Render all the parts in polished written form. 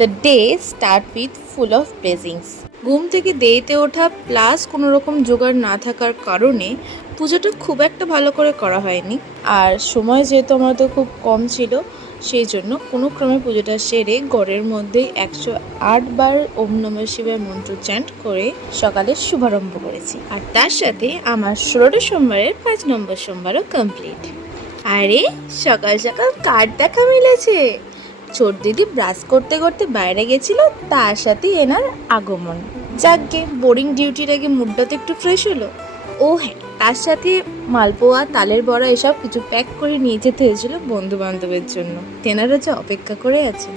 The day start with full of blessings. ঘুম থেকে দেরিতে ওঠা প্লাস কোনো রকম জোগাড় না থাকার কারণে পুজোটা খুব একটা ভালো করে করা হয়নি। আর সময় যেহেতু আমার তো খুব কম ছিল, সেই জন্য কোনো ক্রমে পুজোটা সেরে ঘরের মধ্যেই 108 বার ওম নমঃ শিবায় মন্ত্র চ্যান্ট করে সকালের শুভারম্ভ করেছি। আর তার সাথে আমার 16টা সোমবারের 5 নম্বর সোমবারও কমপ্লিট। আরে সকাল সকাল কার দেখা মিলেছে! ছোট দিদি ব্রাশ করতে করতে বাইরে গেছিল, তার সাথে এনার আগমন। যাকগে, বোরিং ডিউটির আগে মুডটা তো একটু ফ্রেশ হলো। ও হ্যাঁ, তার সাথে মালপোয়া, তালের বড়া এসব কিছু প্যাক করে নিয়ে যেতে হয়েছিল বন্ধু বান্ধবের জন্য। তেনারা যে অপেক্ষা করে আছেন।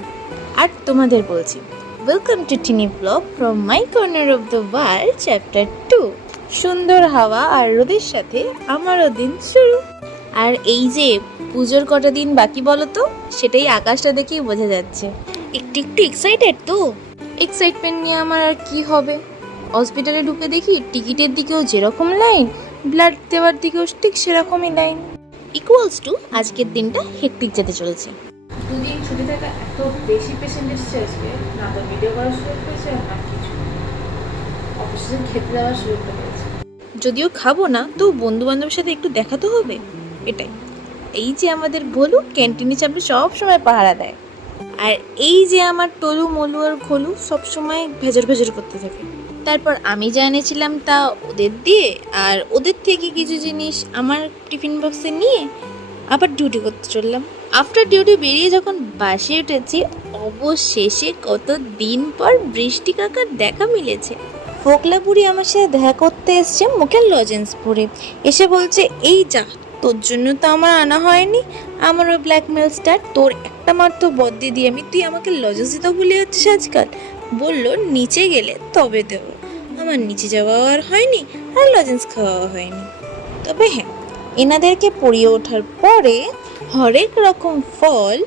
আর তোমাদের বলছি, welcome to tiny blog from my corner of the world chapter 2। সুন্দর হাওয়া আর রোদের সাথে আমারও দিন শুরু। আর এই যে পুজোর কটা দিন বাকি বলো তো, সেটাই আকাশটা দেখেই বোঝা যাচ্ছে। একটু একটু এক্সাইটেড তো। এক্সাইটমেন্ট নিয়ে আমার আর কি হবে, হসপিটালে ঢুকে দেখি টিকিটের দিকেও যেরকম লাইন, ব্লাড দেওয়ার দিকেও ঠিক সেরকমই লাইন। ইকুয়ালস টু আজকের দিনটা হেক্টিক যেতে চলেছে। দুদিন ছুটি থাকা এত বেশি পেশেন্ট এসছে আজকে, না তো ভিডিও করার সুযোগ পেয়েছে না কিছু, অফিসে খেতে দেওয়ার সুযোগটা পেয়েছে। যদিও খাবো না, তো বন্ধু বান্ধবের সাথে একটু দেখা তো হবে, এটাই। এই যে আমাদের ভোলু ক্যান্টিনে চাপলে সব সময় পাহারা দেয়, আর এই যে আমার টলু মলু আর খোলু সবসময় ভেজর ভেজর করতে থাকে। তারপর আমি যা এনেছিলাম তা ওদের দিয়ে, আর ওদের থেকে কিছু জিনিস আমার টিফিন বক্সে নিয়ে আবার ডিউটি করতে চললাম। আফটার ডিউটি বেরিয়ে যখন বাসে উঠেছি, অবশেষে কত দিন পর বৃষ্টি কাকার দেখা মিলেছে। ফোকলা বুড়ি আমার সাথে দেখা করতে এসছে মুখের লজেন্স পরে। এসে বলছে, এই যা, তোর জন্য তো আমার আনা হয়নি, আমারও ব্ল্যাকমেল স্টার্ট, তোর একটা মাত্র বদ্দি দিয়ে তুই আমাকে লজেন্স দিতে ভুলে যাচ্ছিস আজকাল। বললো নিচে গেলে তবে দেবো। আমার নিচে যাওয়াও আর হয়নি, আর লজেন্স খাওয়াও হয়নি। তবে হ্যাঁ, এনাদেরকে পড়িয়ে ওঠার পরে হরেক রকম ফল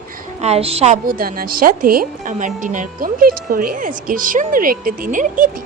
আর সাবুদানার সাথে আমার ডিনার কমপ্লিট করে আজকের সুন্দর একটা দিনের ইতি।